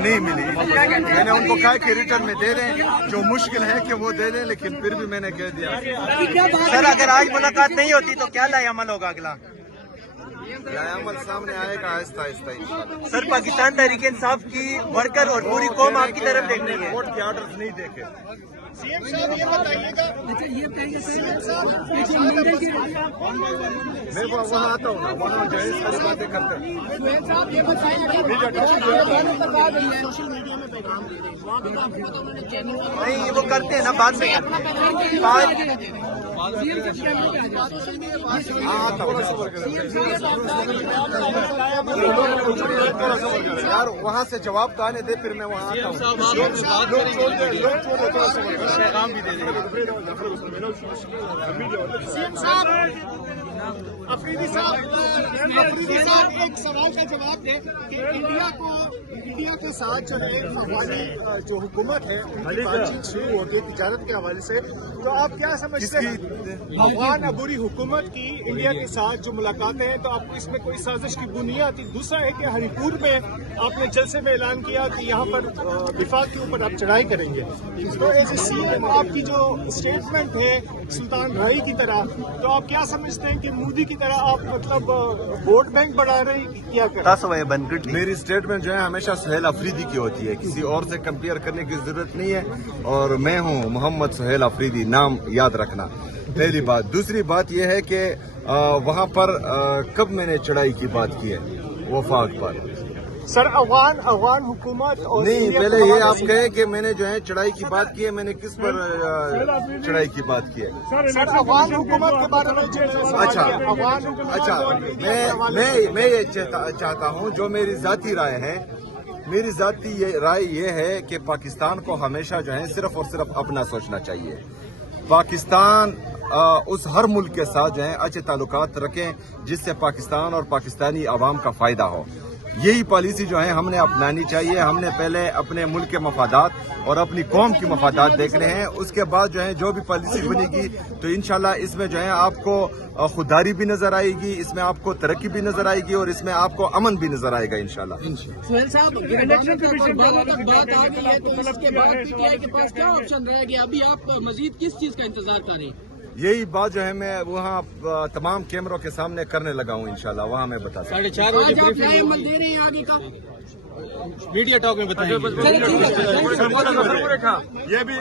نہیں ملی. میں نے ان کو کہا کہ ریٹرن میں دے دیں, جو مشکل ہے کہ وہ دے دیں, لیکن پھر بھی میں نے کہہ دیا. سر اگر آج ملاقات نہیں ہوتی تو کیا لائے عمل ہوگا اگلا؟ عمل سامنے آئے گا آہستہ آہستہ. سر پاکستان تحریک انصاف کی ورکر اور پوری قوم آپ کی طرف دیکھ رہی ہے. کورٹ کے آرڈر نہیں دیکھے. CM صاحب یہ بتائیے گا, میں وہاں آتا ہوں نا, وہاں جو ہے اس طرح باتیں کرتے ہیں. نہیں وہ کرتے ہیں نا, بعد میں یار وہاں سے جواب تو آنے دے, پھر میں وہاں آتا ہوں. افریدی صاحب ایک سوال کا جواب دیں کہ انڈیا کے ساتھ جو ہے افغانی جو حکومت ہے ان کی بات چیت شروع ہوتی ہے تجارت کے حوالے سے, تو آپ کیا سمجھتے ہیں افغان عبوری حکومت کی انڈیا کے ساتھ جو ملاقاتیں ہیں, تو آپ کو اس میں کوئی سازش کی بنیاد آتی؟ دوسرا ہے کہ ہری پور میں آپ نے جلسے میں اعلان کیا کہ یہاں پر دفاع کے اوپر آپ چڑھائی کریں گے, تو ایز اے CM آپ کی جو اسٹیٹمنٹ ہے سلطان رائی کی طرح, تو آپ کیا سمجھتے ہیں کہ مودی کی طرح آپ مطلب ووٹ بینک بڑھا رہے ہیں, کیا کریں؟ میری اسٹیٹمنٹ جو ہے ہمیشہ سہیل افریدی کی ہوتی ہے, کسی اور سے کمپیئر کرنے کی ضرورت نہیں ہے. اور میں ہوں محمد سہیل افریدی, نام یاد رکھنا, پہلی بات. دوسری بات یہ ہے کہ وہاں پر کب میں نے چڑھائی کی بات کی ہے وفاق پر؟ سر افغان حکومت اور نہیں, پہلے یہ آپ کہے کہ میں نے جو ہے چڑھائی کی بات کی ہے, میں نے کس پر چڑھائی کی بات کی ہے؟ سر افغان حکومت کے بارے میں اچھا, میں یہ چاہتا ہوں, جو میری ذاتی رائے ہے, میری ذاتی رائے یہ ہے کہ پاکستان کو ہمیشہ جو ہے صرف اور صرف اپنا سوچنا چاہیے. پاکستان اس ہر ملک کے ساتھ جو ہے اچھے تعلقات رکھیں جس سے پاکستان اور پاکستانی عوام کا فائدہ ہو. یہی پالیسی جو ہے ہم نے اپنانی چاہیے. ہم نے پہلے اپنے ملک کے مفادات اور اپنی قوم کی مفادات دیکھنے ہیں, اس کے بعد جو ہے جو بھی پالیسی بنے گی تو انشاءاللہ اس میں جو ہے آپ کو خودداری بھی نظر آئے گی, اس میں آپ کو ترقی بھی نظر آئے گی, اور اس میں آپ کو امن بھی نظر آئے گا انشاءاللہ. سہیل صاحب بات آ گئی ہے تو اس کے بعد PTI کے پاس کیا آپشن رہے گا؟ ابھی آپ مزید کس چیز کا انتظار کر رہے ہیں؟ یہی بات جو ہے میں وہاں تمام کیمروں کے سامنے کرنے لگا ہوں انشاءاللہ, وہاں میں بتا سکتا ہوں. 4:30 بجے آپ کیا عمل دے رہے ہیں آگے کا؟ میڈیا ٹاک میں بتائیں. یہ بھی